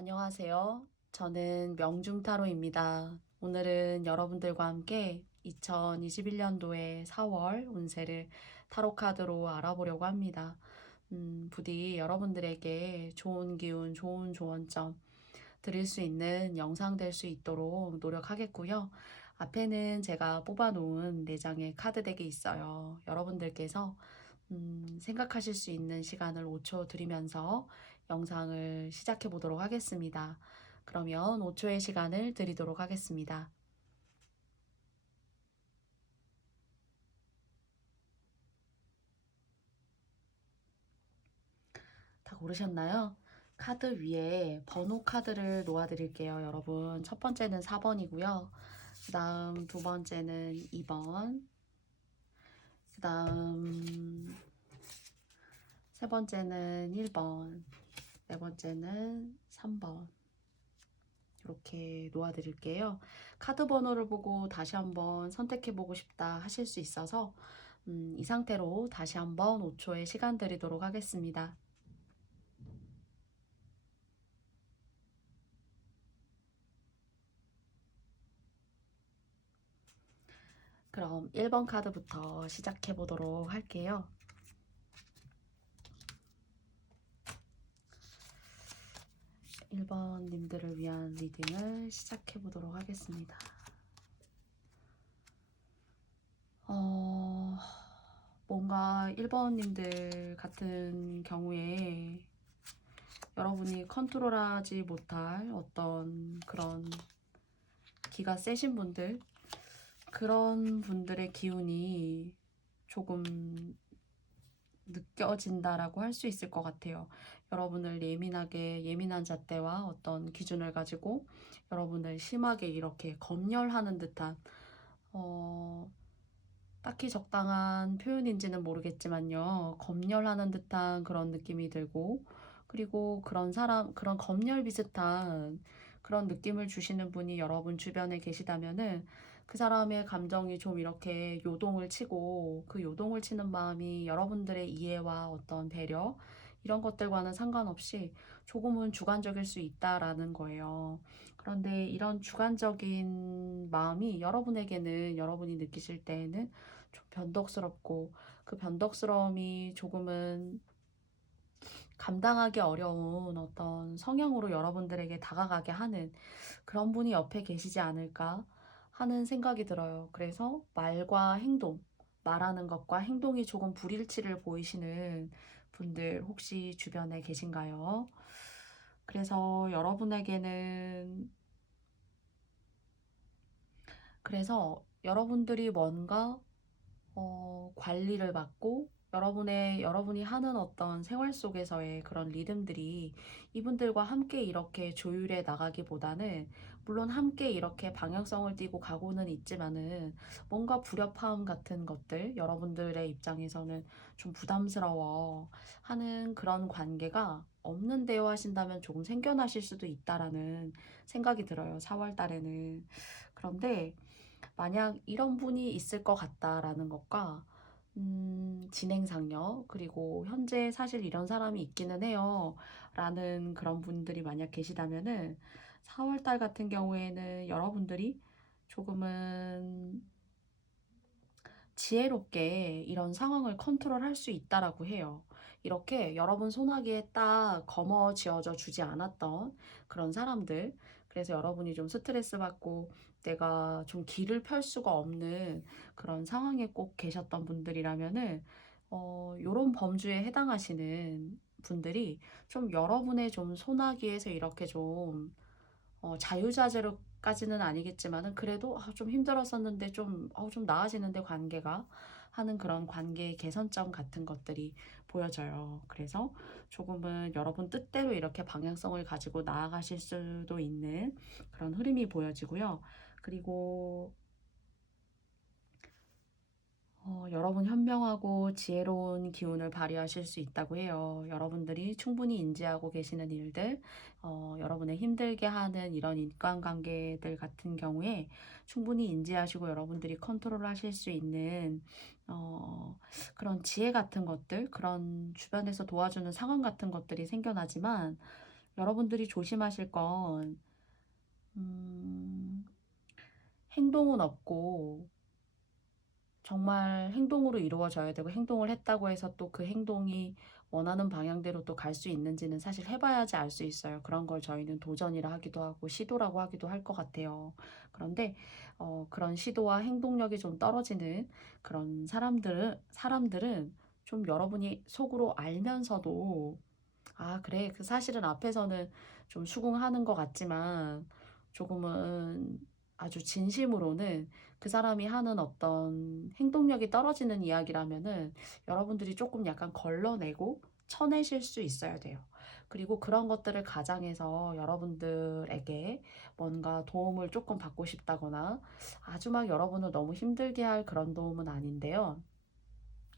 안녕하세요. 저는 명중타로입니다. 오늘은 여러분들과 함께 2021년도의 4월 운세를 타로 카드로 알아보려고 합니다. 부디 여러분들에게 좋은 기운, 좋은 조언점 드릴 수 있는 영상 될 수 있도록 노력하겠고요. 앞에는 제가 뽑아놓은 4장의 카드 덱이 있어요. 여러분들께서 생각하실 수 있는 시간을 5초 드리면서 영상을 시작해 보도록 하겠습니다. 그러면 5초의 시간을 드리도록 하겠습니다. 다 고르셨나요? 카드 위에 번호 카드를 놓아 드릴게요, 여러분. 첫 번째는 4번이고요. 그 다음 두 번째는 2번. 그 다음 세 번째는 1번. 네 번째는 3번. 이렇게 놓아드릴게요. 카드 번호를 보고 다시 한번 선택해보고 싶다 하실 수 있어서 이 상태로 다시 한번 5초의 시간 드리도록 하겠습니다. 그럼 1번 카드부터 시작해보도록 할게요. 1번 님들을 위한 리딩을 시작해보도록 하겠습니다. 뭔가 1번 님들 같은 경우에 여러분이 컨트롤하지 못할 어떤 그런 기가 세신 분들, 그런 분들의 기운이 조금 느껴진다라고 할 수 있을 것 같아요. 여러분을 예민한 잣대와 어떤 기준을 가지고 여러분을 심하게 이렇게 검열하는 듯한 딱히 적당한 표현인지는 모르겠지만요. 검열하는 듯한 그런 느낌이 들고, 그리고 그런 검열 비슷한 그런 느낌을 주시는 분이 여러분 주변에 계시다면은 그 사람의 감정이 좀 이렇게 요동을 치고, 그 요동을 치는 마음이 여러분들의 이해와 어떤 배려, 이런 것들과는 상관없이 조금은 주관적일 수 있다라는 거예요. 그런데 이런 주관적인 마음이 여러분에게는, 여러분이 느끼실 때에는 좀 변덕스럽고, 그 변덕스러움이 조금은 감당하기 어려운 어떤 성향으로 여러분들에게 다가가게 하는 그런 분이 옆에 계시지 않을까 하는 생각이 들어요. 그래서 말하는 것과 행동이 조금 불일치를 보이시는 분들 혹시 주변에 계신가요? 그래서 여러분들이 뭔가 관리를 받고 여러분이 하는 어떤 생활 속에서의 그런 리듬들이 이분들과 함께 이렇게 조율해 나가기보다는, 물론 함께 이렇게 방향성을 띠고 가고는 있지만은 뭔가 불협화음 같은 것들, 여러분들의 입장에서는 좀 부담스러워 하는 그런 관계가 없는데요 하신다면 조금 생겨나실 수도 있다라는 생각이 들어요. 4월 달에는. 그런데 만약 이런 분이 있을 것 같다라는 것과 진행상요. 그리고 현재 사실 이런 사람이 있기는 해요. 라는 그런 분들이 만약 계시다면은 4월달 같은 경우에는 여러분들이 조금은 지혜롭게 이런 상황을 컨트롤할 수 있다라고 해요. 이렇게 여러분 소나기에 딱 거머쥐어져 주지 않았던 그런 사람들, 그래서 여러분이 좀 스트레스 받고 내가 좀 길을 펼 수가 없는 그런 상황에 꼭 계셨던 분들이라면은 요런 범주에 해당하시는 분들이 좀 여러분의 좀 소나기에서 이렇게 좀 자유자재로까지는 아니겠지만은 그래도 좀 힘들었었는데 좀 나아지는데 관계가 하는 그런 관계의 개선점 같은 것들이 보여져요. 그래서 조금은 여러분 뜻대로 이렇게 방향성을 가지고 나아가실 수도 있는 그런 흐름이 보여지고요. 그리고 여러분 현명하고 지혜로운 기운을 발휘하실 수 있다고 해요. 여러분들이 충분히 인지하고 계시는 일들, 여러분의 힘들게 하는 이런 인간관계들 같은 경우에 충분히 인지하시고 여러분들이 컨트롤하실 수 있는 그런 지혜 같은 것들, 그런 주변에서 도와주는 상황 같은 것들이 생겨나지만 여러분들이 조심하실 건 음, 행동은 없고 정말 행동으로 이루어져야 되고, 행동을 했다고 해서 또 그 행동이 원하는 방향대로 또 갈 수 있는지는 사실 해봐야지 알 수 있어요. 그런 걸 저희는 도전이라 하기도 하고 시도라고 하기도 할 것 같아요. 그런데 그런 시도와 행동력이 좀 떨어지는 그런 사람들은 좀 여러분이 속으로 알면서도, 아, 그래, 그 사실은 앞에서는 좀 수긍하는 것 같지만 조금은 아주 진심으로는 그 사람이 하는 어떤 행동력이 떨어지는 이야기라면은 여러분들이 조금 약간 걸러내고 쳐내실 수 있어야 돼요. 그리고 그런 것들을 가장해서 여러분들에게 뭔가 도움을 조금 받고 싶다거나 아주 막 여러분을 너무 힘들게 할 그런 도움은 아닌데요.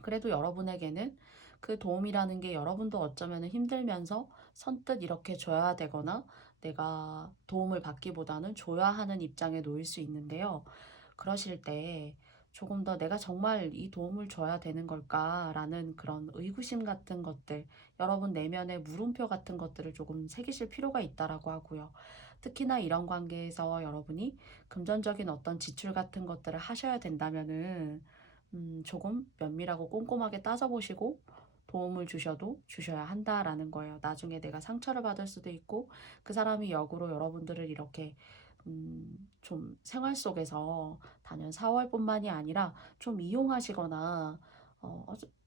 그래도 여러분에게는 그 도움이라는 게 여러분도 어쩌면 힘들면서 선뜻 이렇게 줘야 되거나 내가 도움을 받기보다는 줘야 하는 입장에 놓일 수 있는데요. 그러실 때 조금 더 내가 정말 이 도움을 줘야 되는 걸까라는 그런 의구심 같은 것들, 여러분 내면의 물음표 같은 것들을 조금 새기실 필요가 있다라고 하고요. 특히나 이런 관계에서 여러분이 금전적인 어떤 지출 같은 것들을 하셔야 된다면은 조금 면밀하고 꼼꼼하게 따져보시고 도움을 주셔도 주셔야 한다라는 거예요. 나중에 내가 상처를 받을 수도 있고 그 사람이 역으로 여러분들을 이렇게 좀 생활 속에서 단연 4월뿐만이 아니라 좀 이용하시거나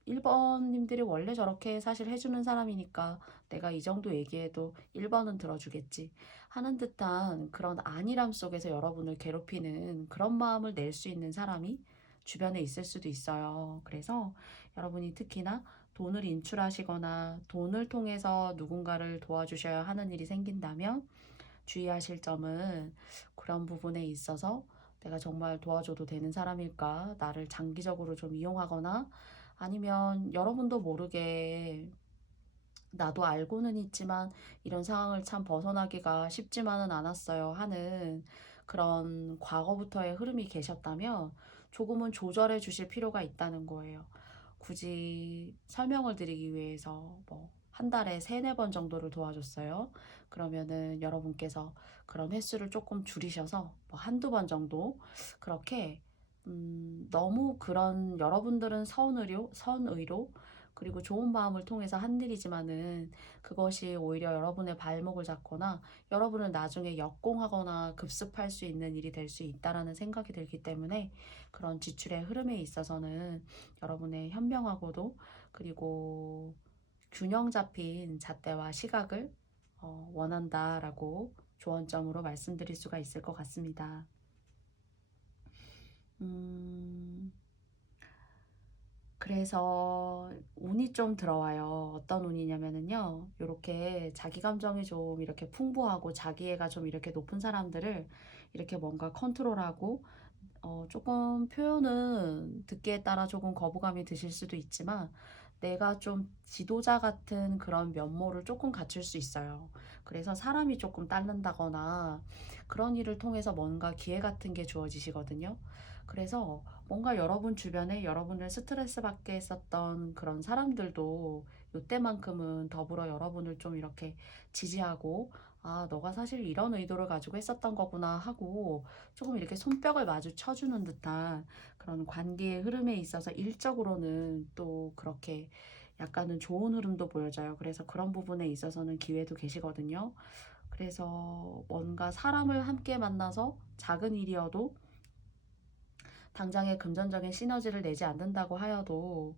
1번님들이 원래 저렇게 사실 해주는 사람이니까 내가 이 정도 얘기해도 1번은 들어주겠지 하는 듯한 그런 안일함 속에서 여러분을 괴롭히는 그런 마음을 낼 수 있는 사람이 주변에 있을 수도 있어요. 그래서 여러분이 특히나 돈을 인출하시거나 돈을 통해서 누군가를 도와주셔야 하는 일이 생긴다면 주의하실 점은 그런 부분에 있어서 내가 정말 도와줘도 되는 사람일까? 나를 장기적으로 좀 이용하거나 아니면 여러분도 모르게 나도 알고는 있지만 이런 상황을 참 벗어나기가 쉽지만은 않았어요 하는 그런 과거부터의 흐름이 계셨다면 조금은 조절해 주실 필요가 있다는 거예요. 굳이 설명을 드리기 위해서 뭐 한 달에 3-4번 정도를 도와줬어요. 그러면은 여러분께서 그런 횟수를 조금 줄이셔서 뭐 한두 번 정도 그렇게 너무 그런 여러분들은 선의로 그리고 좋은 마음을 통해서 한 일이지만은 그것이 오히려 여러분의 발목을 잡거나 여러분을 나중에 역공하거나 급습할 수 있는 일이 될 수 있다라는 생각이 들기 때문에 그런 지출의 흐름에 있어서는 여러분의 현명하고도 그리고 균형 잡힌 잣대와 시각을 원한다라고 조언점으로 말씀드릴 수가 있을 것 같습니다. 음, 그래서 운이 좀 들어와요. 어떤 운이냐면은요. 요렇게 자기 감정이 좀 이렇게 풍부하고 자기애가 좀 이렇게 높은 사람들을 이렇게 뭔가 컨트롤하고 조금 표현은 듣기에 따라 조금 거부감이 드실 수도 있지만 내가 좀 지도자 같은 그런 면모를 조금 갖출 수 있어요. 그래서 사람이 조금 따른다거나 그런 일을 통해서 뭔가 기회 같은 게 주어지시거든요. 그래서 뭔가 여러분 주변에 여러분을 스트레스 받게 했었던 그런 사람들도 이때만큼은 더불어 여러분을 좀 이렇게 지지하고 아, 너가 사실 이런 의도를 가지고 했었던 거구나 하고 조금 이렇게 손뼉을 마주 쳐주는 듯한 그런 관계의 흐름에 있어서 일적으로는 또 그렇게 약간은 좋은 흐름도 보여져요. 그래서 그런 부분에 있어서는 기회도 계시거든요. 그래서 뭔가 사람을 함께 만나서 작은 일이어도 당장의 금전적인 시너지를 내지 않는다고 하여도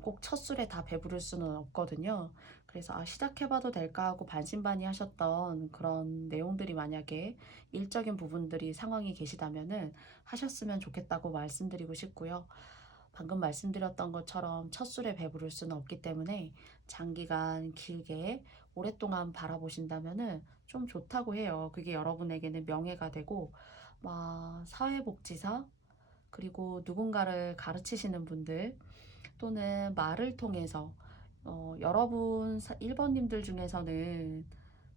꼭 첫 술에 다 배부를 수는 없거든요. 그래서 아, 시작해봐도 될까 하고 반신반의하셨던 그런 내용들이 만약에 일적인 부분들이 상황이 계시다면은 하셨으면 좋겠다고 말씀드리고 싶고요. 방금 말씀드렸던 것처럼 첫 술에 배부를 수는 없기 때문에 장기간 길게 오랫동안 바라보신다면은 좀 좋다고 해요. 그게 여러분에게는 명예가 되고 막 사회복지사 그리고 누군가를 가르치시는 분들 또는 말을 통해서 여러분 1번님들 중에서는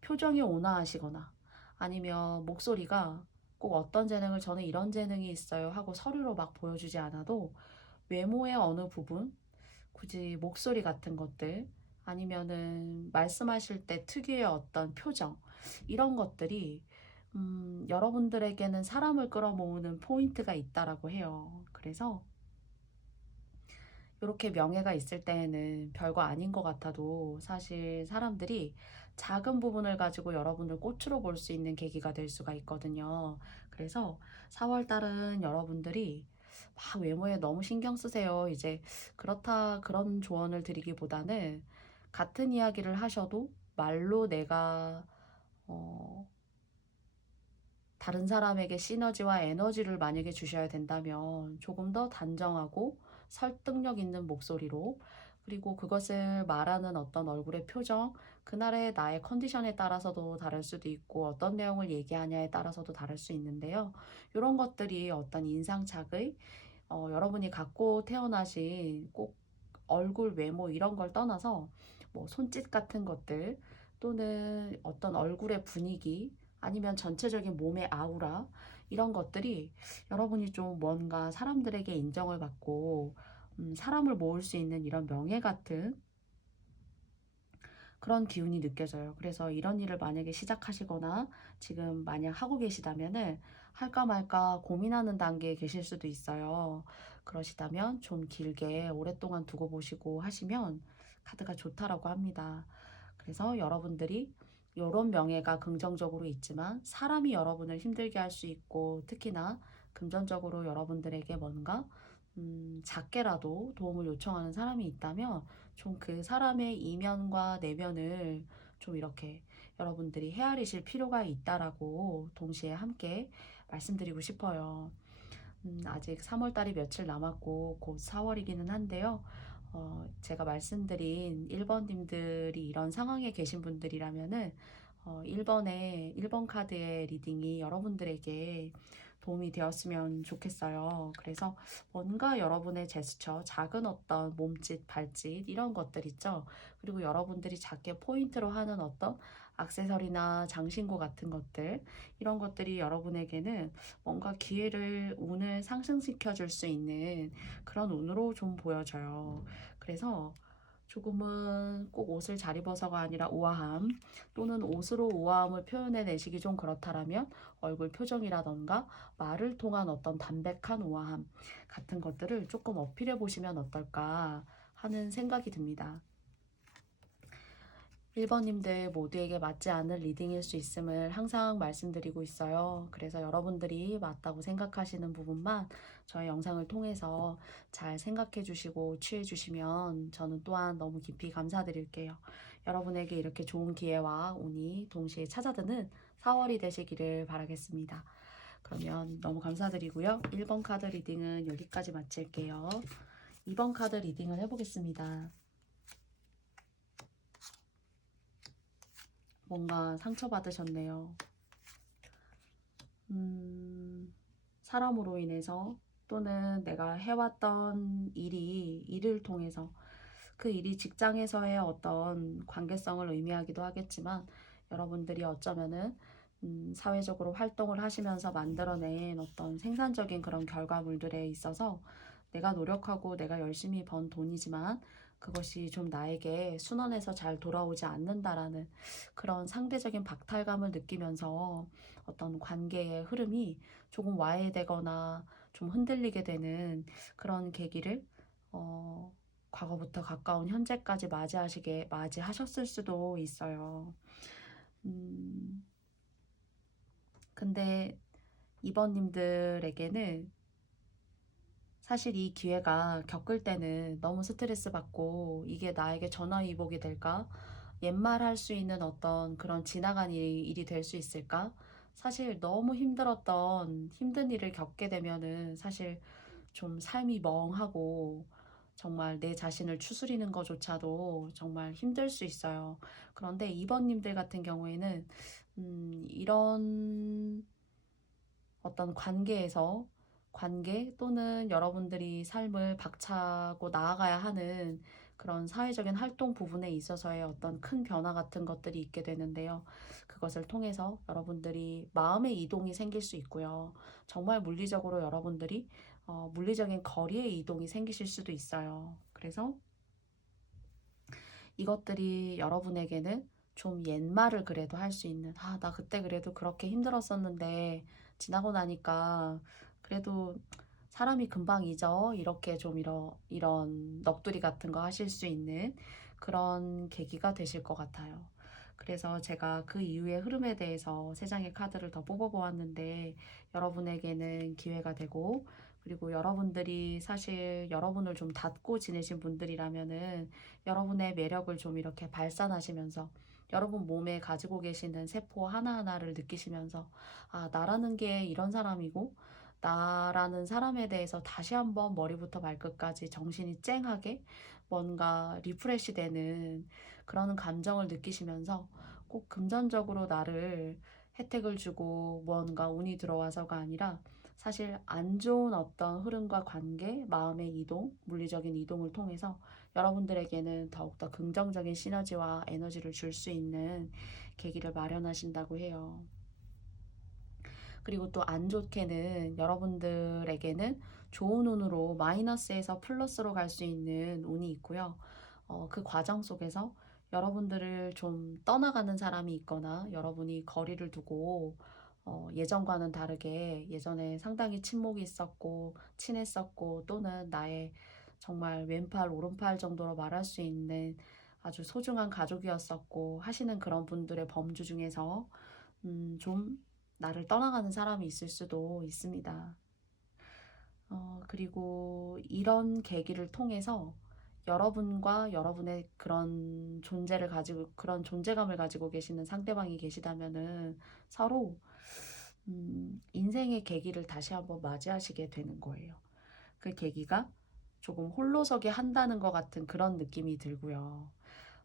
표정이 온화하시거나 아니면 목소리가 꼭 어떤 재능을 저는 이런 재능이 있어요 하고 서류로 막 보여주지 않아도 외모의 어느 부분, 굳이 목소리 같은 것들, 아니면은 말씀하실 때 특유의 어떤 표정, 이런 것들이 여러분들에게는 사람을 끌어모으는 포인트가 있다라고 해요. 그래서 이렇게 명예가 있을 때에는 별거 아닌 것 같아도 사실 사람들이 작은 부분을 가지고 여러분을 꽃으로 볼 수 있는 계기가 될 수가 있거든요. 그래서 4월 달은 여러분들이 막 외모에 너무 신경 쓰세요. 이제 그렇다 그런 조언을 드리기보다는 같은 이야기를 하셔도 말로 내가 어, 다른 사람에게 시너지와 에너지를 만약에 주셔야 된다면 조금 더 단정하고 설득력 있는 목소리로, 그리고 그것을 말하는 어떤 얼굴의 표정, 그날의 나의 컨디션에 따라서도 다를 수도 있고 어떤 내용을 얘기하냐에 따라서도 다를 수 있는데요. 이런 것들이 어떤 인상착의, 여러분이 갖고 태어나신 꼭 얼굴 외모 이런 걸 떠나서 뭐 손짓 같은 것들, 또는 어떤 얼굴의 분위기, 아니면 전체적인 몸의 아우라, 이런 것들이 여러분이 좀 뭔가 사람들에게 인정을 받고 사람을 모을 수 있는 이런 명예 같은 그런 기운이 느껴져요. 그래서 이런 일을 만약에 시작하시거나 지금 만약 하고 계시다면은 할까 말까 고민하는 단계에 계실 수도 있어요. 그러시다면 좀 길게 오랫동안 두고 보시고 하시면 카드가 좋다라고 합니다. 그래서 여러분들이 이런 명예가 긍정적으로 있지만 사람이 여러분을 힘들게 할 수 있고, 특히나 금전적으로 여러분들에게 뭔가 작게라도 도움을 요청하는 사람이 있다면 좀 그 사람의 이면과 내면을 좀 이렇게 여러분들이 헤아리실 필요가 있다라고 동시에 함께 말씀드리고 싶어요. 아직 3월 달이 며칠 남았고 곧 4월이기는 한데요. 제가 말씀드린 1번님들이 이런 상황에 계신 분들이라면은 1번 카드의 리딩이 여러분들에게 도움이 되었으면 좋겠어요. 그래서 뭔가 여러분의 제스처, 작은 어떤 몸짓, 발짓 이런 것들 있죠. 그리고 여러분들이 작게 포인트로 하는 어떤 액세서리나 장신구 같은 것들, 이런 것들이 여러분에게는 뭔가 기회를, 운을 상승시켜 줄 수 있는 그런 운으로 좀 보여져요. 그래서 조금은 꼭 옷을 잘 입어서가 아니라 우아함, 또는 옷으로 우아함을 표현해 내시기 좀 그렇다라면 얼굴 표정이라던가 말을 통한 어떤 담백한 우아함 같은 것들을 조금 어필해 보시면 어떨까 하는 생각이 듭니다. 1번님들 모두에게 맞지 않는 리딩일 수 있음을 항상 말씀드리고 있어요. 그래서 여러분들이 맞다고 생각하시는 부분만 저의 영상을 통해서 잘 생각해 주시고 취해 주시면 저는 또한 너무 깊이 감사드릴게요. 여러분에게 이렇게 좋은 기회와 운이 동시에 찾아드는 4월이 되시기를 바라겠습니다. 그러면 너무 감사드리고요. 1번 카드 리딩은 여기까지 마칠게요. 2번 카드 리딩을 해보겠습니다. 뭔가 상처받으셨네요. 사람으로 인해서, 또는 내가 해왔던 일을 통해서, 그 일이 직장에서의 어떤 관계성을 의미하기도 하겠지만 여러분들이 어쩌면은 사회적으로 활동을 하시면서 만들어낸 어떤 생산적인 그런 결과물들에 있어서 내가 노력하고 내가 열심히 번 돈이지만 그것이 좀 나에게 순원해서 잘 돌아오지 않는다라는 그런 상대적인 박탈감을 느끼면서 어떤 관계의 흐름이 조금 와해되거나 좀 흔들리게 되는 그런 계기를 과거부터 가까운 현재까지 맞이하셨을 수도 있어요. 근데 이번님들에게는 사실 이 기회가 겪을 때는 너무 스트레스 받고 이게 나에게 전화위복이 될까? 옛말할 수 있는 어떤 그런 지나간 일이 될 수 있을까? 사실 너무 힘들었던 힘든 일을 겪게 되면은 사실 좀 삶이 멍하고 정말 내 자신을 추스리는 것조차도 정말 힘들 수 있어요. 그런데 이번님들 같은 경우에는 이런 어떤 관계, 또는 여러분들이 삶을 박차고 나아가야 하는 그런 사회적인 활동 부분에 있어서의 어떤 큰 변화 같은 것들이 있게 되는데요. 그것을 통해서 여러분들이 마음의 이동이 생길 수 있고요. 정말 물리적으로 여러분들이 물리적인 거리의 이동이 생기실 수도 있어요. 그래서 이것들이 여러분에게는 좀 옛말을 그래도 할 수 있는, 아, 나 그때 그래도 그렇게 힘들었었는데 지나고 나니까 그래도 사람이 금방 잊어. 이렇게 좀 이런 넋두리 같은 거 하실 수 있는 그런 계기가 되실 것 같아요. 그래서 제가 그 이후의 흐름에 대해서 세 장의 카드를 더 뽑아보았는데, 여러분에게는 기회가 되고, 그리고 여러분들이 사실 여러분을 좀 닫고 지내신 분들이라면은 여러분의 매력을 좀 이렇게 발산하시면서 여러분 몸에 가지고 계시는 세포 하나하나를 느끼시면서, 아, 나라는 게 이런 사람이고, 나라는 사람에 대해서 다시 한번 머리부터 발끝까지 정신이 쨍하게 뭔가 리프레시 되는 그런 감정을 느끼시면서, 꼭 금전적으로 나를 혜택을 주고 뭔가 운이 들어와서가 아니라 사실 안 좋은 어떤 흐름과 관계, 마음의 이동, 물리적인 이동을 통해서 여러분들에게는 더욱더 긍정적인 시너지와 에너지를 줄 수 있는 계기를 마련하신다고 해요. 그리고 또 안 좋게는 여러분들에게는 좋은 운으로 마이너스에서 플러스로 갈 수 있는 운이 있고요. 그 과정 속에서 여러분들을 좀 떠나가는 사람이 있거나 여러분이 거리를 두고 예전과는 다르게 예전에 상당히 친목이 있었고 친했었고 또는 나의 정말 왼팔 오른팔 정도로 말할 수 있는 아주 소중한 가족이었었고 하시는 그런 분들의 범주 중에서 좀 나를 떠나가는 사람이 있을 수도 있습니다. 그리고 이런 계기를 통해서 여러분과 여러분의 그런 존재를 가지고, 그런 존재감을 가지고 계시는 상대방이 계시다면은 서로, 인생의 계기를 다시 한번 맞이하시게 되는 거예요. 그 계기가 조금 홀로서기 한다는 것 같은 그런 느낌이 들고요.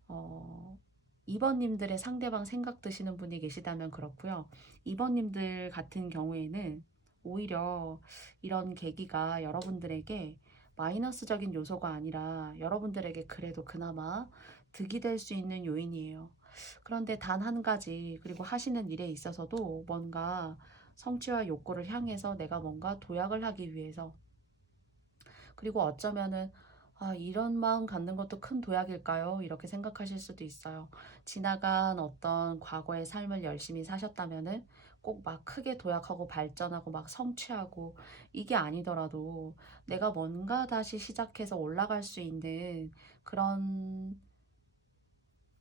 어, 2번님들의 상대방 생각 드시는 분이 계시다면 그렇고요. 2번님들 같은 경우에는 오히려 이런 계기가 여러분들에게 마이너스적인 요소가 아니라 여러분들에게 그래도 그나마 득이 될 수 있는 요인이에요. 그런데 단 한 가지, 그리고 하시는 일에 있어서도 뭔가 성취와 욕구를 향해서 내가 뭔가 도약을 하기 위해서, 그리고 어쩌면은 아, 이런 마음 갖는 것도 큰 도약일까요? 이렇게 생각하실 수도 있어요. 지나간 어떤 과거의 삶을 열심히 사셨다면은 꼭 막 크게 도약하고 발전하고 막 성취하고 이게 아니더라도 내가 뭔가 다시 시작해서 올라갈 수 있는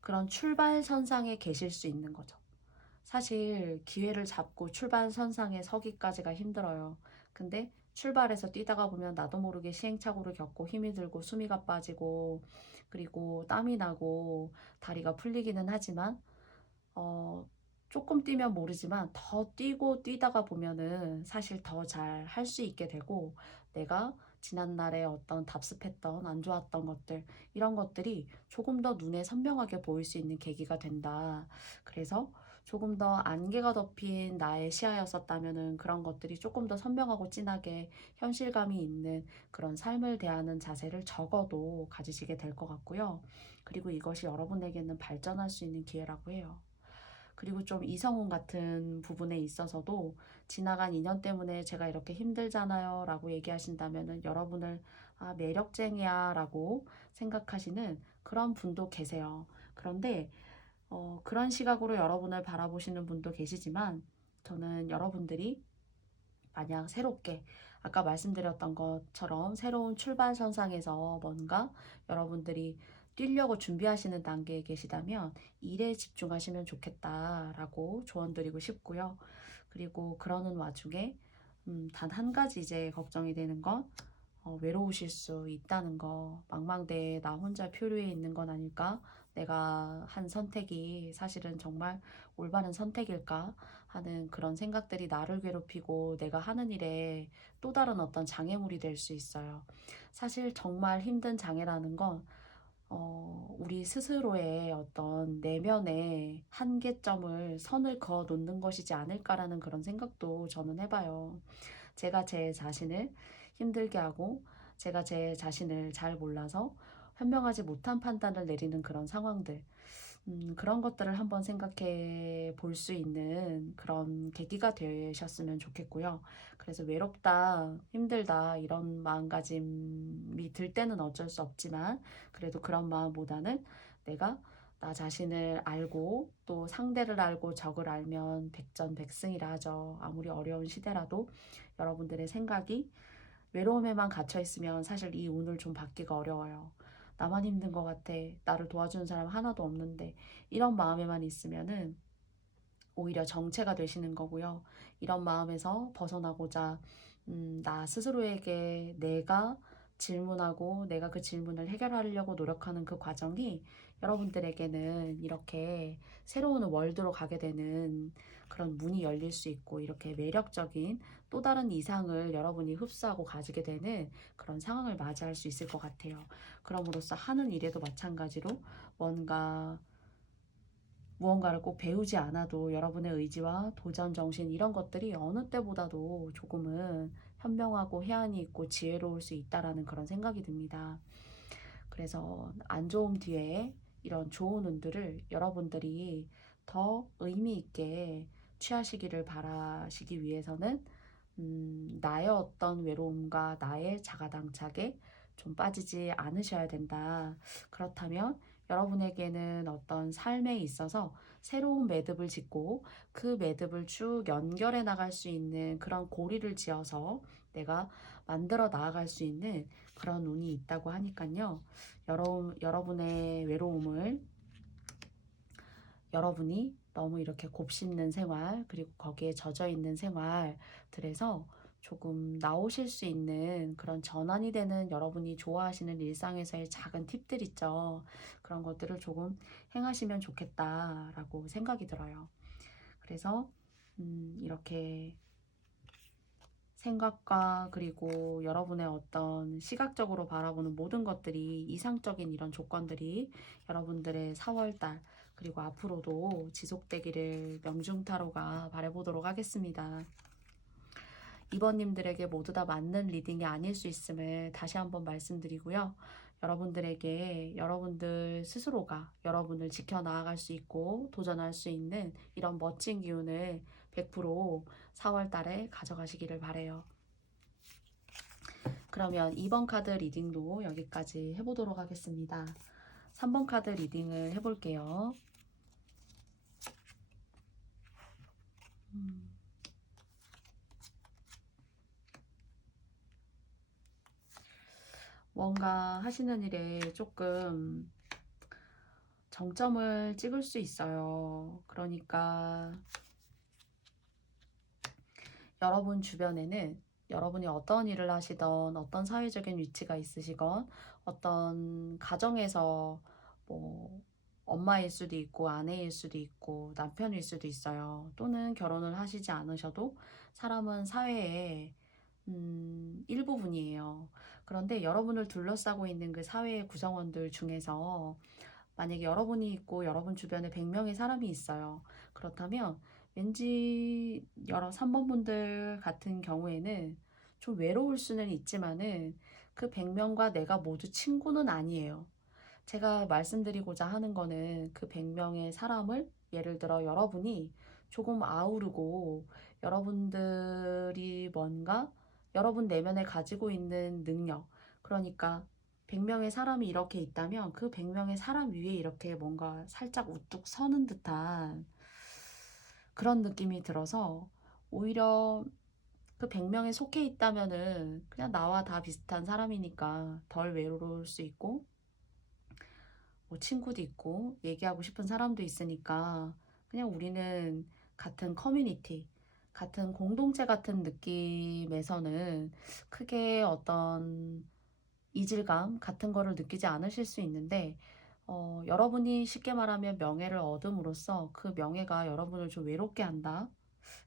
그런 출발선상에 계실 수 있는 거죠. 사실 기회를 잡고 출발선상에 서기까지가 힘들어요. 근데 출발해서 뛰다가 보면 나도 모르게 시행착오를 겪고 힘이 들고 숨이가 빠지고 그리고 땀이 나고 다리가 풀리기는 하지만 어, 조금 뛰면 모르지만 더 뛰고 뛰다가 보면은 사실 더 잘 할 수 있게 되고, 내가 지난날에 어떤 답습했던 안 좋았던 것들, 이런 것들이 조금 더 눈에 선명하게 보일 수 있는 계기가 된다. 그래서 조금 더 안개가 덮인 나의 시야였었다면은 그런 것들이 조금 더 선명하고 진하게 현실감이 있는 그런 삶을 대하는 자세를 적어도 가지시게 될 것 같고요. 그리고 이것이 여러분에게는 발전할 수 있는 기회라고 해요. 그리고 좀 이성운 같은 부분에 있어서도 지나간 인연 때문에 제가 이렇게 힘들잖아요 라고 얘기하신다면은 여러분을 아, 매력쟁이야 라고 생각하시는 그런 분도 계세요. 그런데 그런 시각으로 여러분을 바라보시는 분도 계시지만 저는 여러분들이 만약 새롭게 아까 말씀드렸던 것처럼 새로운 출발선상에서 뭔가 여러분들이 뛰려고 준비하시는 단계에 계시다면 일에 집중하시면 좋겠다라고 조언드리고 싶고요. 그리고 그러는 와중에 단 한 가지 이제 걱정이 되는 건 외로우실 수 있다는 거, 망망대해 나 혼자 표류해 있는 건 아닐까? 내가 한 선택이 사실은 정말 올바른 선택일까? 하는 그런 생각들이 나를 괴롭히고 내가 하는 일에 또 다른 어떤 장애물이 될 수 있어요. 사실 정말 힘든 장애라는 건 우리 스스로의 어떤 내면의 한계점을 선을 그어 놓는 것이지 않을까라는 그런 생각도 저는 해봐요. 제가 제 자신을 힘들게 하고 제가 제 자신을 잘 몰라서 현명하지 못한 판단을 내리는 그런 상황들, 그런 것들을 한번 생각해 볼 수 있는 그런 계기가 되셨으면 좋겠고요. 그래서 외롭다, 힘들다, 이런 마음가짐이 들 때는 어쩔 수 없지만, 그래도 그런 마음보다는 내가 나 자신을 알고 또 상대를 알고 적을 알면 백전백승이라 하죠. 아무리 어려운 시대라도 여러분들의 생각이 외로움에만 갇혀 있으면 사실 이 운을 좀 받기가 어려워요. 나만 힘든 것 같아. 나를 도와주는 사람 하나도 없는데. 이런 마음에만 있으면은 오히려 정체가 되시는 거고요. 이런 마음에서 벗어나고자 나 스스로에게 내가 질문하고 내가 그 질문을 해결하려고 노력하는 그 과정이 여러분들에게는 이렇게 새로운 월드로 가게 되는 그런 문이 열릴 수 있고 이렇게 매력적인 또 다른 이상을 여러분이 흡수하고 가지게 되는 그런 상황을 맞이할 수 있을 것 같아요. 그럼으로써 하는 일에도 마찬가지로 뭔가 무언가를 꼭 배우지 않아도 여러분의 의지와 도전 정신 이런 것들이 어느 때보다도 조금은 현명하고 해안이 있고 지혜로울 수 있다라는 그런 생각이 듭니다. 그래서 안 좋음 뒤에 이런 좋은 운들을 여러분들이 더 의미 있게 취하시기를 바라시기 위해서는 나의 어떤 외로움과 나의 자가당착에 좀 빠지지 않으셔야 된다. 그렇다면 여러분에게는 어떤 삶에 있어서 새로운 매듭을 짓고 그 매듭을 쭉 연결해 나갈 수 있는 그런 고리를 지어서 내가 만들어 나아갈 수 있는 그런 운이 있다고 하니까요. 여러분의 외로움을 여러분이 너무 이렇게 곱씹는 생활, 그리고 거기에 젖어 있는 생활들에서 조금 나오실 수 있는 그런 전환이 되는 여러분이 좋아하시는 일상에서의 작은 팁들 있죠. 그런 것들을 조금 행하시면 좋겠다라고 생각이 들어요. 그래서 이렇게 생각과 그리고 여러분의 어떤 시각적으로 바라보는 모든 것들이 이상적인 이런 조건들이 여러분들의 4월달 그리고 앞으로도 지속되기를 명중타로가 바라보도록 하겠습니다. 이번님들에게 모두 다 맞는 리딩이 아닐 수 있음을 다시 한번 말씀드리고요. 여러분들에게 여러분들 스스로가 여러분을 지켜나갈 수 있고 도전할 수 있는 이런 멋진 기운을 100% 4월 달에 가져가시기를 바래요. 그러면 2번 카드 리딩도 여기까지 해보도록 하겠습니다. 3번 카드 리딩을 해볼게요. 뭔가 하시는 일에 조금 정점을 찍을 수 있어요. 그러니까 여러분 주변에는 여러분이 어떤 일을 하시던 어떤 사회적인 위치가 있으시건 어떤 가정에서 뭐 엄마일 수도 있고 아내일 수도 있고 남편일 수도 있어요. 또는 결혼을 하시지 않으셔도 사람은 사회의 일부분이에요. 그런데 여러분을 둘러싸고 있는 그 사회의 구성원들 중에서 만약에 여러분이 있고 여러분 주변에 100명의 사람이 있어요. 그렇다면 왠지 여러 3번 분들 같은 경우에는 좀 외로울 수는 있지만은 그 100명과 내가 모두 친구는 아니에요. 제가 말씀드리고자 하는 거는 그 100명의 사람을 예를 들어 여러분이 조금 아우르고 여러분들이 뭔가 여러분 내면에 가지고 있는 능력, 그러니까 100명의 사람이 이렇게 있다면 그 100명의 사람 위에 이렇게 뭔가 살짝 우뚝 서는 듯한 그런 느낌이 들어서 오히려 그 100명에 속해 있다면은 그냥 나와 다 비슷한 사람이니까 덜 외로울 수 있고 뭐 친구도 있고 얘기하고 싶은 사람도 있으니까 그냥 우리는 같은 커뮤니티, 같은 공동체 같은 느낌에서는 크게 어떤 이질감 같은 거를 느끼지 않으실 수 있는데 여러분이 쉽게 말하면 명예를 얻음으로써 그 명예가 여러분을 좀 외롭게 한다.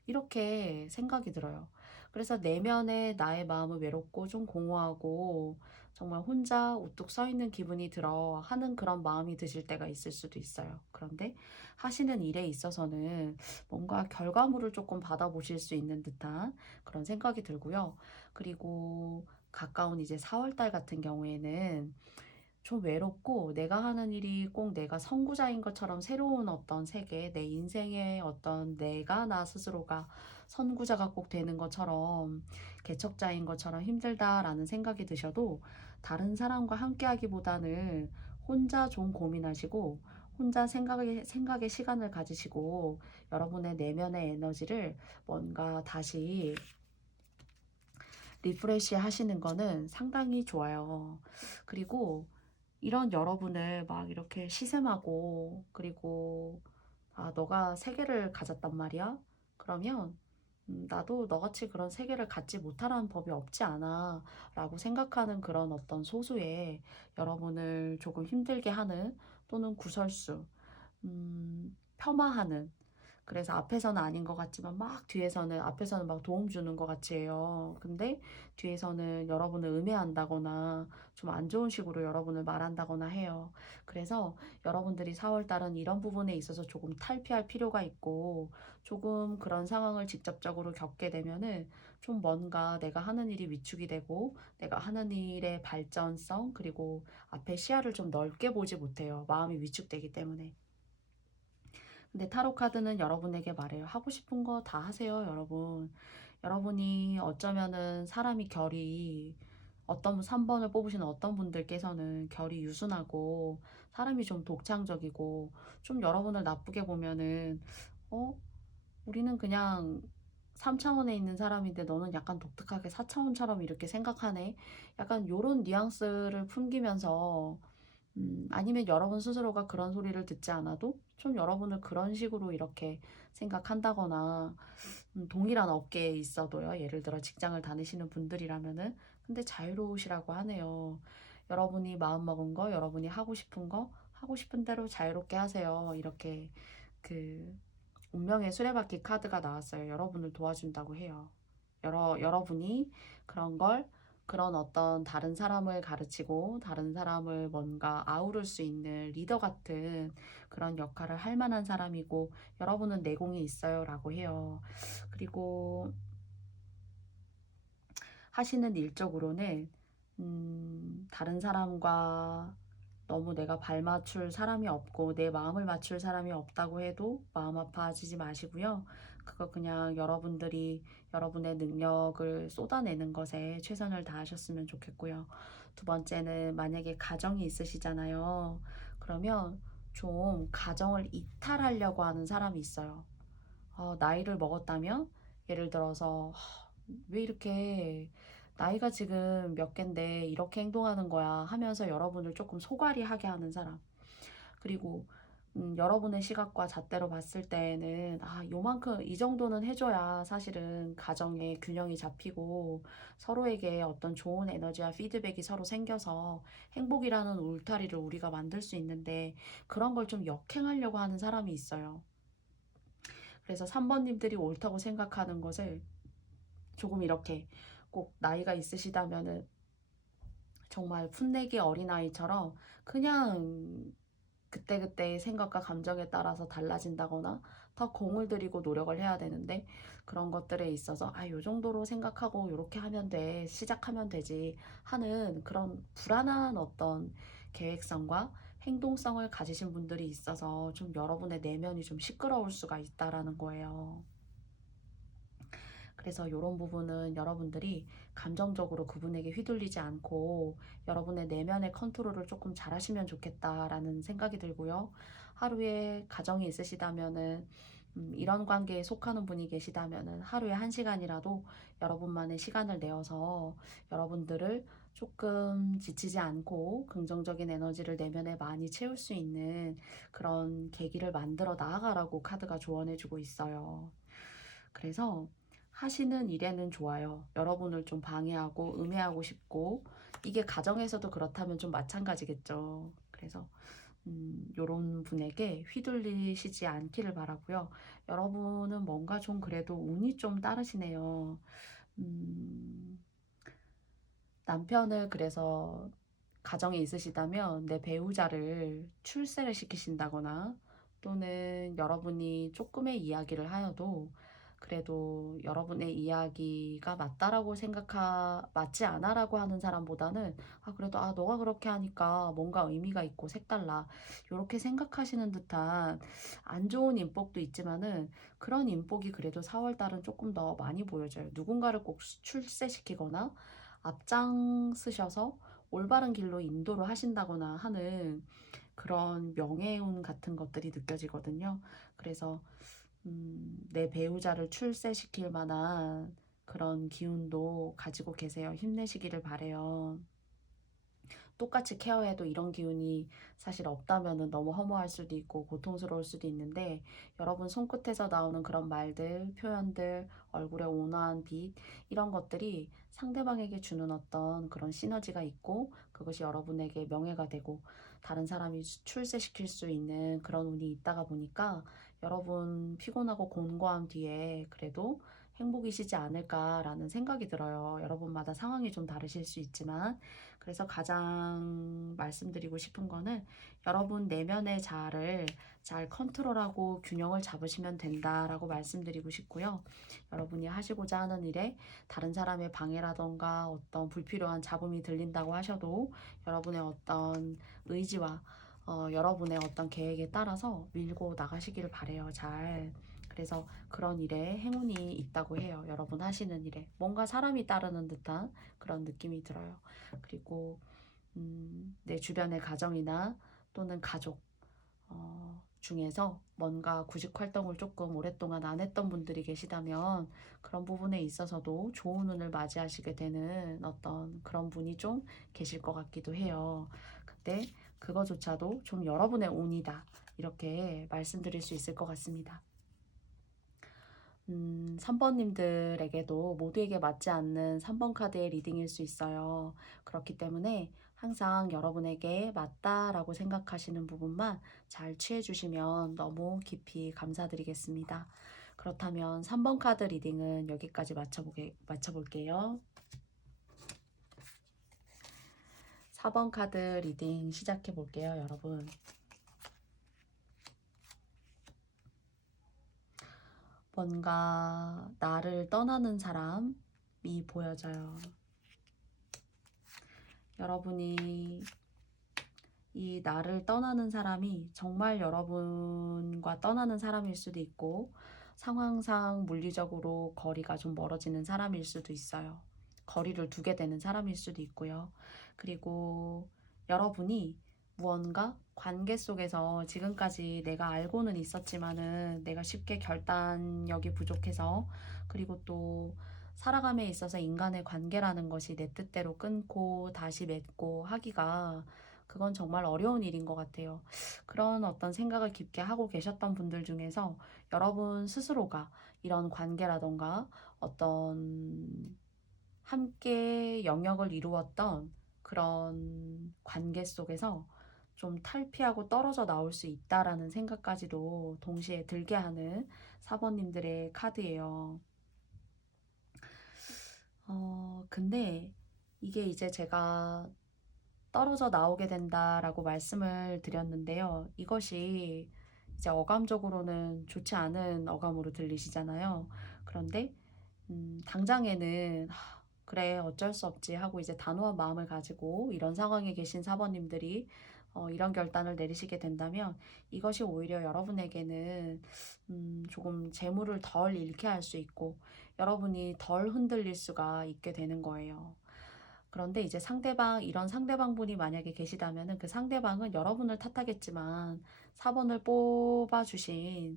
이렇게 생각이 들어요. 그래서 내면의 나의 마음은 외롭고 좀 공허하고 정말 혼자 우뚝 서 있는 기분이 들어 하는 그런 마음이 드실 때가 있을 수도 있어요. 그런데 하시는 일에 있어서는 뭔가 결과물을 조금 받아보실 수 있는 듯한 그런 생각이 들고요. 그리고 가까운 이제 4월달 같은 경우에는 좀 외롭고 내가 하는 일이 꼭 내가 선구자인 것처럼 새로운 어떤 세계, 내 인생의 어떤 내가 나 스스로가 선구자가 꼭 되는 것처럼 개척자인 것처럼 힘들다라는 생각이 드셔도 다른 사람과 함께 하기보다는 혼자 좀 고민하시고 혼자 생각의 시간을 가지시고 여러분의 내면의 에너지를 뭔가 다시 리프레시 하시는 거는 상당히 좋아요. 그리고 이런 여러분을 막 이렇게 시샘하고 그리고 아, 너가 세계를 가졌단 말이야? 그러면 나도 너같이 그런 세계를 갖지 못하라는 법이 없지 않아 라고 생각하는 그런 어떤 소수의 여러분을 조금 힘들게 하는 또는 구설수, 폄하하는 그래서 앞에서는 아닌 것 같지만 막 뒤에서는 앞에서는 막 도움 주는 것 같이 해요. 근데 뒤에서는 여러분을 음해한다거나 좀 안 좋은 식으로 여러분을 말한다거나 해요. 그래서 여러분들이 4월 달은 이런 부분에 있어서 조금 탈피할 필요가 있고 조금 그런 상황을 직접적으로 겪게 되면은 좀 뭔가 내가 하는 일이 위축이 되고 내가 하는 일의 발전성 그리고 앞에 시야를 좀 넓게 보지 못해요. 마음이 위축되기 때문에. 근데 타로 카드는 여러분에게 말해요. 하고 싶은 거 다 하세요, 여러분. 여러분이 어쩌면은 사람이 결이 어떤 3번을 뽑으시는 어떤 분들께서는 결이 유순하고 사람이 좀 독창적이고 좀 여러분을 나쁘게 보면은 어? 우리는 그냥 3차원에 있는 사람인데 너는 약간 독특하게 4차원처럼 이렇게 생각하네. 약간 요런 뉘앙스를 풍기면서 아니면 여러분 스스로가 그런 소리를 듣지 않아도 좀 여러분을 그런 식으로 이렇게 생각한다거나 동일한 업계에 있어도요. 예를 들어 직장을 다니시는 분들이라면은 근데 자유로우시라고 하네요. 여러분이 마음먹은 거, 여러분이 하고 싶은 거, 하고 싶은 대로 자유롭게 하세요. 이렇게 그 운명의 수레바퀴 카드가 나왔어요. 여러분을 도와준다고 해요. 여러분이 그런 걸 그런 어떤 다른 사람을 가르치고 다른 사람을 뭔가 아우를 수 있는 리더 같은 그런 역할을 할 만한 사람이고 여러분은 내공이 있어요 라고 해요. 그리고 하시는 일적으로는 다른 사람과 너무 내가 발 맞출 사람이 없고 내 마음을 맞출 사람이 없다고 해도 마음 아파하시지 마시고요. 그거 그냥 여러분들이 여러분의 능력을 쏟아내는 것에 최선을 다하셨으면 좋겠고요. 두 번째는 만약에 가정이 있으시잖아요. 그러면 좀 가정을 이탈하려고 하는 사람이 있어요. 나이를 먹었다면 예를 들어서 왜 이렇게 나이가 지금 몇 갠데 이렇게 행동하는 거야 하면서 여러분을 조금 소갈이하게 하는 사람. 그리고 여러분의 시각과 잣대로 봤을 때에는 요만큼 이 정도는 해줘야 사실은 가정의 균형이 잡히고 서로에게 어떤 좋은 에너지와 피드백이 서로 생겨서 행복이라는 울타리를 우리가 만들 수 있는데 그런 걸 좀 역행하려고 하는 사람이 있어요. 그래서 3번님들이 옳다고 생각하는 것을 조금 이렇게 꼭 나이가 있으시다면은 정말 풋내기 어린아이처럼 그냥 그때그때의 생각과 감정에 따라서 달라진다거나 더 공을 들이고 노력을 해야 되는데 그런 것들에 있어서 요 정도로 생각하고 요렇게 하면 돼 시작하면 되지 하는 그런 불안한 어떤 계획성과 행동성을 가지신 분들이 있어서 좀 여러분의 내면이 좀 시끄러울 수가 있다라는 거예요. 그래서 이런 부분은 여러분들이 감정적으로 그분에게 휘둘리지 않고 여러분의 내면의 컨트롤을 조금 잘 하시면 좋겠다라는 생각이 들고요. 하루에 가정이 있으시다면은 이런 관계에 속하는 분이 계시다면은 하루에 1시간이라도 여러분만의 시간을 내어서 여러분들을 조금 지치지 않고 긍정적인 에너지를 내면에 많이 채울 수 있는 그런 계기를 만들어 나아가라고 카드가 조언해주고 있어요. 그래서 하시는 일에는 좋아요. 여러분을 좀 방해하고 음해하고 싶고 이게 가정에서도 그렇다면 좀 마찬가지겠죠. 그래서 요런 분에게 휘둘리시지 않기를 바라고요. 여러분은 뭔가 좀 그래도 운이 좀 따르시네요. 음, 남편을 그래서 가정에 있으시다면 내 배우자를 출세를 시키신다거나 또는 여러분이 조금의 이야기를 하여도 그래도 여러분의 이야기가 맞다라고 맞지 않아라고 하는 사람보다는 그래도 너가 그렇게 하니까 뭔가 의미가 있고 색달라 이렇게 생각하시는 듯한 안 좋은 인복도 있지만은 그런 인복이 그래도 4월 달은 조금 더 많이 보여져요. 누군가를 꼭 출세시키거나 앞장서셔서 올바른 길로 인도를 하신다거나 하는 그런 명예운 같은 것들이 느껴지거든요. 그래서 내 배우자를 출세시킬 만한 그런 기운도 가지고 계세요. 힘내시기를 바래요. 똑같이 케어해도 이런 기운이 사실 없다면은 너무 허무할 수도 있고 고통스러울 수도 있는데, 여러분 손끝에서 나오는 그런 말들, 표현들, 얼굴의 온화한 빛, 이런 것들이 상대방에게 주는 어떤 그런 시너지가 있고, 그것이 여러분에게 명예가 되고 다른 사람이 출세시킬 수 있는 그런 운이 있다가 보니까, 여러분 피곤하고 곤고함 뒤에 그래도 행복이시지 않을까라는 생각이 들어요. 여러분마다 상황이 좀 다르실 수 있지만, 그래서 가장 말씀드리고 싶은 거는, 여러분 내면의 자아를 잘 컨트롤하고 균형을 잡으시면 된다라고 말씀드리고 싶고요. 여러분이 하시고자 하는 일에 다른 사람의 방해라던가 어떤 불필요한 잡음이 들린다고 하셔도, 여러분의 어떤 의지와 여러분의 어떤 계획에 따라서 밀고 나가시기를 바래요. 잘. 그래서 그런 일에 행운이 있다고 해요. 여러분 하시는 일에 뭔가 사람이 따르는 듯한 그런 느낌이 들어요. 그리고 내 주변의 가정이나 또는 가족 중에서 뭔가 구직 활동을 조금 오랫동안 안 했던 분들이 계시다면, 그런 부분에 있어서도 좋은 운을 맞이하시게 되는 어떤 그런 분이 좀 계실 것 같기도 해요. 근데 그거조차도 좀 여러분의 운이다, 이렇게 말씀드릴 수 있을 것 같습니다. 3번님들에게도 모두에게 맞지 않는 3번 카드의 리딩일 수 있어요. 그렇기 때문에 항상 여러분에게 맞다라고 생각하시는 부분만 잘 취해주시면 너무 깊이 감사드리겠습니다. 그렇다면 3번 카드 리딩은 여기까지 맞춰볼게요. 4번 카드 리딩 시작해볼게요, 여러분. 뭔가 나를 떠나는 사람이 보여져요. 여러분이 이 나를 떠나는 사람이 정말 여러분과 떠나는 사람일 수도 있고, 상황상 물리적으로 거리가 좀 멀어지는 사람일 수도 있어요. 거리를 두게 되는 사람일 수도 있고요. 그리고 여러분이 무언가 관계 속에서 지금까지 내가 알고는 있었지만은 내가 쉽게 결단력이 부족해서, 그리고 또 살아감에 있어서 인간의 관계라는 것이 내 뜻대로 끊고 다시 맺고 하기가, 그건 정말 어려운 일인 것 같아요. 그런 어떤 생각을 깊게 하고 계셨던 분들 중에서 여러분 스스로가 이런 관계라던가 어떤 함께 영역을 이루었던 그런 관계 속에서 좀 탈피하고 떨어져 나올 수 있다라는 생각까지도 동시에 들게 하는 4번님들의 카드예요. 근데 이게 이제 제가 떨어져 나오게 된다라고 말씀을 드렸는데요. 이것이 이제 어감적으로는 좋지 않은 어감으로 들리시잖아요. 그런데 당장에는 그래 어쩔 수 없지 하고 이제 단호한 마음을 가지고 이런 상황에 계신 사번님들이 이런 결단을 내리시게 된다면, 이것이 오히려 여러분에게는 조금 재물을 덜 잃게 할 수 있고 여러분이 덜 흔들릴 수가 있게 되는 거예요. 그런데 이제 이런 상대방분이 만약에 계시다면은 그 상대방은 여러분을 탓하겠지만, 4번을 뽑아주신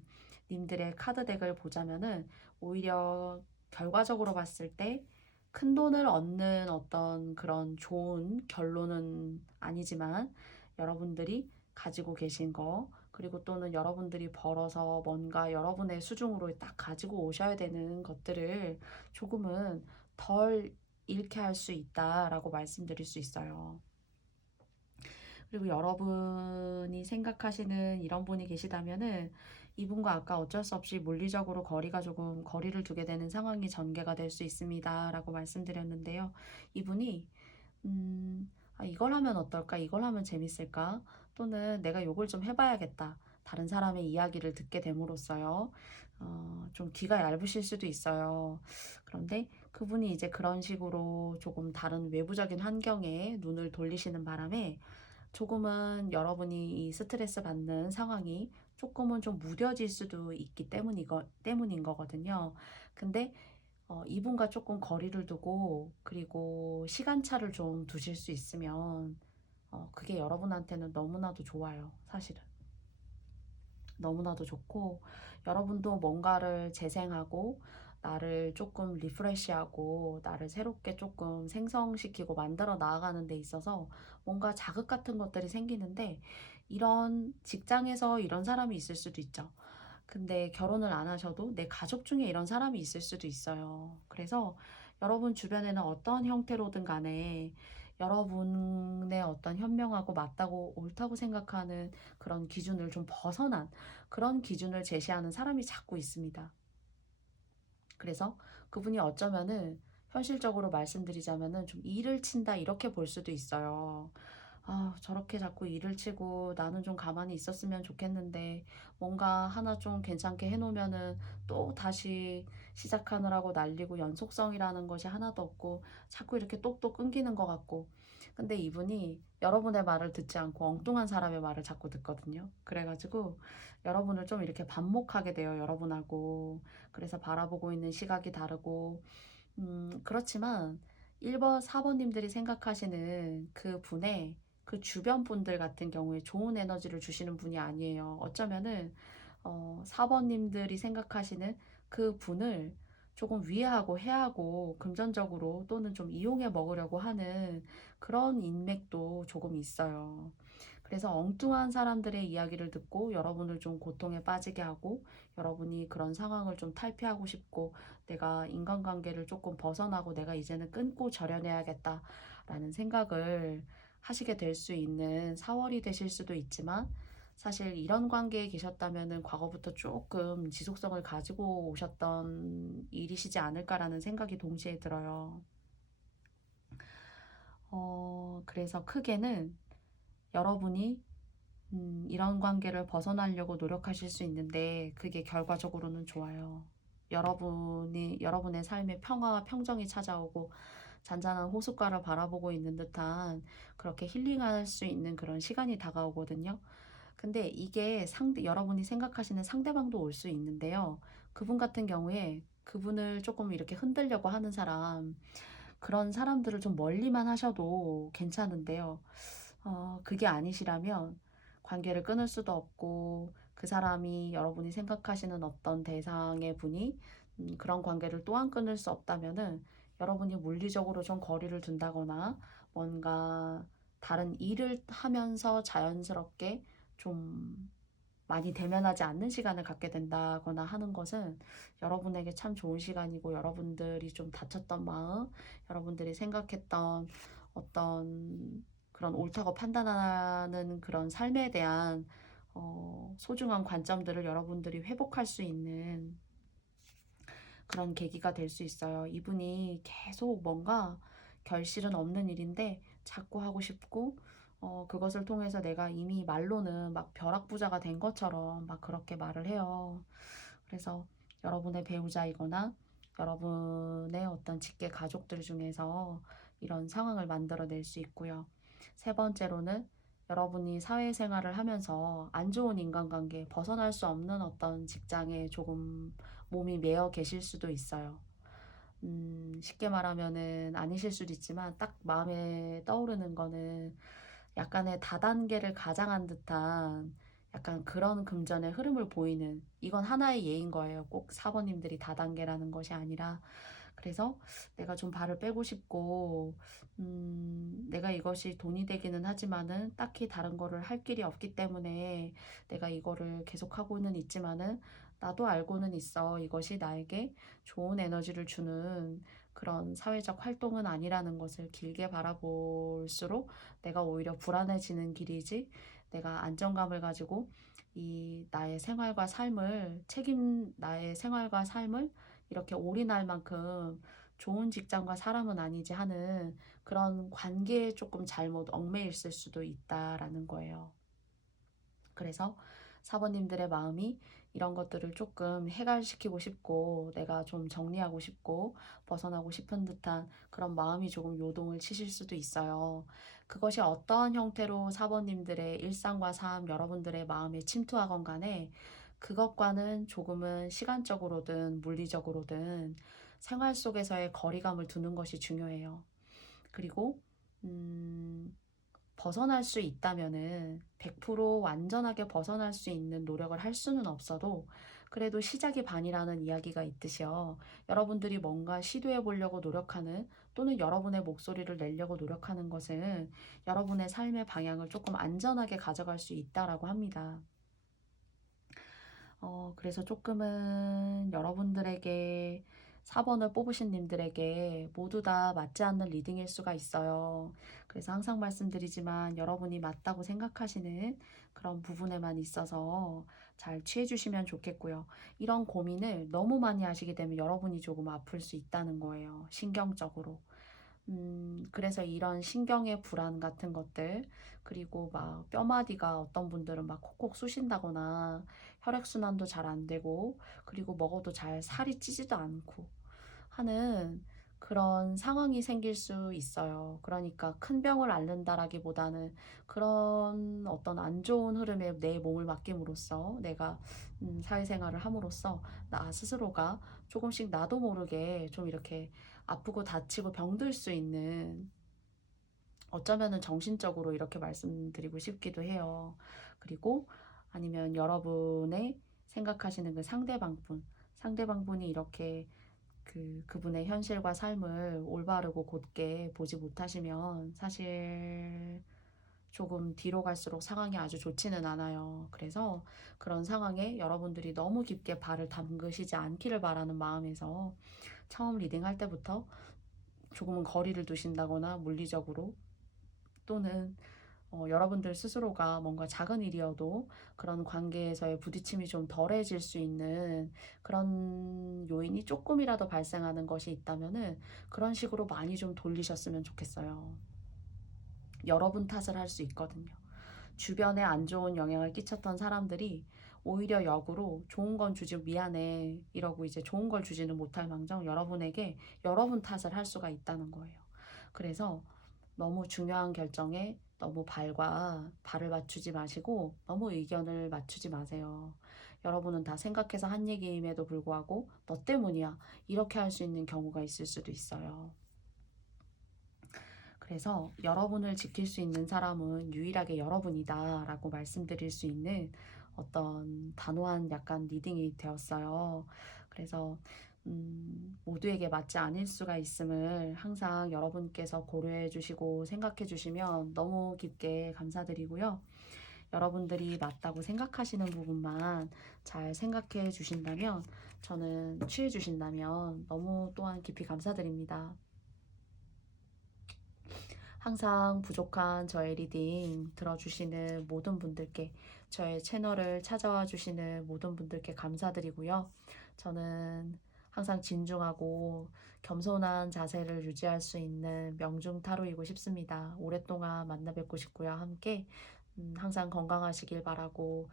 님들의 카드 덱을 보자면은 오히려 결과적으로 봤을 때 큰 돈을 얻는 어떤 그런 좋은 결론은 아니지만, 여러분들이 가지고 계신 거, 그리고 또는 여러분들이 벌어서 뭔가 여러분의 수중으로 딱 가지고 오셔야 되는 것들을 조금은 덜 잃게 할 수 있다라고 말씀드릴 수 있어요. 그리고 여러분이 생각하시는 이런 분이 계시다면은, 이분과 아까 어쩔 수 없이 물리적으로 거리를 두게 되는 상황이 전개가 될 수 있습니다 라고 말씀드렸는데요. 이분이 이걸 하면 어떨까, 이걸 하면 재밌을까, 또는 내가 요걸 좀 해봐야겠다, 다른 사람의 이야기를 듣게 됨으로써요 좀 귀가 얇으실 수도 있어요. 그런데 그분이 이제 그런 식으로 조금 다른 외부적인 환경에 눈을 돌리시는 바람에 조금은 여러분이 이 스트레스 받는 상황이 조금은 좀 무뎌질 수도 있기 때문인 거거든요. 근데 이분과 조금 거리를 두고 그리고 시간차를 좀 두실 수 있으면 그게 여러분한테는 너무나도 좋아요. 사실은. 너무나도 좋고 여러분도 뭔가를 재생하고 나를 조금 리프레시하고 나를 새롭게 조금 생성시키고 만들어 나아가는 데 있어서 뭔가 자극 같은 것들이 생기는데 이런 직장에서 이런 사람이 있을 수도 있죠. 근데 결혼을 안 하셔도 내 가족 중에 이런 사람이 있을 수도 있어요. 그래서 여러분 주변에는 어떤 형태로든 간에 여러분의 어떤 현명하고 맞다고 옳다고 생각하는 그런 기준을 좀 벗어난 그런 기준을 제시하는 사람이 자꾸 있습니다. 그래서 그분이 어쩌면은 현실적으로 말씀드리자면은 좀 일을 친다 이렇게 볼 수도 있어요. 아, 저렇게 자꾸 일을 치고 나는 좀 가만히 있었으면 좋겠는데 뭔가 하나 좀 괜찮게 해놓으면은 또 다시 시작하느라고 날리고 연속성이라는 것이 하나도 없고 자꾸 이렇게 똑똑 끊기는 것 같고 근데 이분이 여러분의 말을 듣지 않고 엉뚱한 사람의 말을 자꾸 듣거든요. 그래가지고 여러분을 좀 이렇게 반목하게 돼요, 여러분하고. 그래서 바라보고 있는 시각이 다르고 그렇지만 1번, 4번님들이 생각하시는 그 분의 그 주변 분들 같은 경우에 좋은 에너지를 주시는 분이 아니에요. 어쩌면은 4번님들이 생각하시는 그 분을 조금 위해하고 해하고 금전적으로 또는 좀 이용해 먹으려고 하는 그런 인맥도 조금 있어요. 그래서 엉뚱한 사람들의 이야기를 듣고 여러분을 좀 고통에 빠지게 하고 여러분이 그런 상황을 좀 탈피하고 싶고 내가 인간관계를 조금 벗어나고 내가 이제는 끊고 절연해야겠다라는 생각을 하시게 될 수 있는 4월이 되실 수도 있지만 사실 이런 관계에 계셨다면은 과거부터 조금 지속성을 가지고 오셨던 일이시지 않을까라는 생각이 동시에 들어요. 그래서 크게는 여러분이 이런 관계를 벗어나려고 노력하실 수 있는데 그게 결과적으로는 좋아요. 여러분의 삶에 평화와 평정이 찾아오고 잔잔한 호숫가를 바라보고 있는 듯한 그렇게 힐링할 수 있는 그런 시간이 다가오거든요. 근데 이게 여러분이 생각하시는 상대방도 올 수 있는데요. 그분 같은 경우에 그분을 조금 이렇게 흔들려고 하는 사람, 그런 사람들을 좀 멀리만 하셔도 괜찮은데요. 그게 아니시라면 관계를 끊을 수도 없고 그 사람이 여러분이 생각하시는 어떤 대상의 분이 그런 관계를 또한 끊을 수 없다면은 여러분이 물리적으로 좀 거리를 둔다거나 뭔가 다른 일을 하면서 자연스럽게 좀 많이 대면하지 않는 시간을 갖게 된다거나 하는 것은 여러분에게 참 좋은 시간이고 여러분들이 좀 다쳤던 마음, 여러분들이 생각했던 어떤 그런 옳다고 판단하는 그런 삶에 대한 소중한 관점들을 여러분들이 회복할 수 있는 그런 계기가 될 수 있어요. 이분이 계속 뭔가 결실은 없는 일인데 자꾸 하고 싶고 그것을 통해서 내가 이미 말로는 막 벼락부자가 된 것처럼 막 그렇게 말을 해요. 그래서 여러분의 배우자이거나 여러분의 어떤 직계 가족들 중에서 이런 상황을 만들어낼 수 있고요. 세 번째로는 여러분이 사회생활을 하면서 안 좋은 인간관계, 벗어날 수 없는 어떤 직장에 조금 몸이 매여 계실 수도 있어요. 쉽게 말하면은 아니실 수도 있지만 딱 마음에 떠오르는 거는 약간의 다단계를 가장한 듯한 약간 그런 금전의 흐름을 보이는 이건 하나의 예인 거예요. 꼭 사모님들이 다단계라는 것이 아니라 그래서 내가 좀 발을 빼고 싶고 내가 이것이 돈이 되기는 하지만은 딱히 다른 거를 할 길이 없기 때문에 내가 이거를 계속하고는 있지만은 나도 알고는 있어. 이것이 나에게 좋은 에너지를 주는 그런 사회적 활동은 아니라는 것을 길게 바라볼수록 내가 오히려 불안해지는 길이지 내가 안정감을 가지고 나의 생활과 삶을 이렇게 올인할 만큼 좋은 직장과 사람은 아니지 하는 그런 관계에 조금 잘못 얽매여 있을 수도 있다라는 거예요. 그래서 사모님들의 마음이 이런 것들을 조금 해결시키고 싶고 내가 좀 정리하고 싶고 벗어나고 싶은 듯한 그런 마음이 조금 요동을 치실 수도 있어요. 그것이 어떤 형태로 사모님들의 일상과 삶, 여러분들의 마음에 침투하건 간에 그것과는 조금은 시간적으로든 물리적으로든 생활 속에서의 거리감을 두는 것이 중요해요. 그리고 음, 벗어날 수 있다면은 100% 완전하게 벗어날 수 있는 노력을 할 수는 없어도 그래도 시작이 반이라는 이야기가 있듯이요. 여러분들이 뭔가 시도해 보려고 노력하는 또는 여러분의 목소리를 내려고 노력하는 것은 여러분의 삶의 방향을 조금 안전하게 가져갈 수 있다라고 합니다. 그래서 조금은 여러분들에게 4번을 뽑으신 님들에게 모두 다 맞지 않는 리딩일 수가 있어요. 그래서 항상 말씀드리지만 여러분이 맞다고 생각하시는 그런 부분에만 있어서 잘 취해주시면 좋겠고요. 이런 고민을 너무 많이 하시게 되면 여러분이 조금 아플 수 있다는 거예요. 신경적으로. 그래서 이런 신경의 불안 같은 것들, 그리고 막 뼈마디가 어떤 분들은 막 콕콕 쑤신다거나 혈액순환도 잘 안 되고, 그리고 먹어도 잘 살이 찌지도 않고 하는 그런 상황이 생길 수 있어요. 그러니까 큰 병을 앓는다라기보다는 그런 어떤 안 좋은 흐름에 내 몸을 맡김으로써 내가 사회생활을 함으로써 나 스스로가 조금씩 나도 모르게 좀 이렇게 아프고 다치고 병들 수 있는, 어쩌면은 정신적으로 이렇게 말씀드리고 싶기도 해요. 그리고 아니면 여러분의 생각하시는 그 상대방분이 이렇게 그분의 현실과 삶을 올바르고 곧게 보지 못하시면 사실 조금 뒤로 갈수록 상황이 아주 좋지는 않아요. 그래서 그런 상황에 여러분들이 너무 깊게 발을 담그시지 않기를 바라는 마음에서 처음 리딩할 때부터 조금은 거리를 두신다거나 물리적으로, 또는 여러분들 스스로가 뭔가 작은 일이어도 그런 관계에서의 부딪힘이 좀 덜해질 수 있는 그런 요인이 조금이라도 발생하는 것이 있다면은 그런 식으로 많이 좀 돌리셨으면 좋겠어요. 여러분 탓을 할 수 있거든요. 주변에 안 좋은 영향을 끼쳤던 사람들이 오히려 역으로 좋은 건 주지 미안해 이러고 이제 좋은 걸 주지는 못할 망정 여러분에게 여러분 탓을 할 수가 있다는 거예요. 그래서 너무 중요한 결정에 너무 발을 맞추지 마시고 너무 의견을 맞추지 마세요. 여러분은 다 생각해서 한 얘기임에도 불구하고 너 때문이야 이렇게 할 수 있는 경우가 있을 수도 있어요. 그래서 여러분을 지킬 수 있는 사람은 유일하게 여러분이다 라고 말씀드릴 수 있는 어떤 단호한 약간 리딩이 되었어요. 그래서 모두에게 맞지 않을 수가 있음을 항상 여러분께서 고려해 주시고 생각해 주시면 너무 깊게 감사드리고요. 여러분들이 맞다고 생각하시는 부분만 잘 생각해 주신다면, 저는 취해 주신다면 너무 또한 깊이 감사드립니다. 항상 부족한 저의 리딩 들어주시는 모든 분들께, 저의 채널을 찾아와 주시는 모든 분들께 감사드리고요. 저는 항상 진중하고 겸손한 자세를 유지할 수 있는 명중 타로이고 싶습니다. 오랫동안 만나 뵙고 싶고요. 함께 항상 건강하시길 바라고,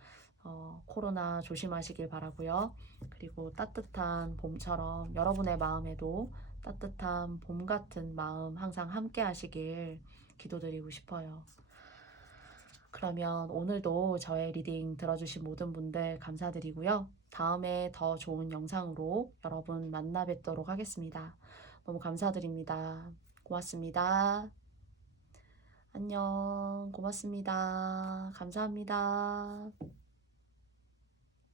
코로나 조심하시길 바라고요. 그리고 따뜻한 봄처럼 여러분의 마음에도 따뜻한 봄 같은 마음 항상 함께 하시길 기도드리고 싶어요. 그러면 오늘도 저의 리딩 들어주신 모든 분들 감사드리고요. 다음에 더 좋은 영상으로 여러분 만나 뵙도록 하겠습니다. 너무 감사드립니다. 고맙습니다. 안녕. 고맙습니다. 감사합니다.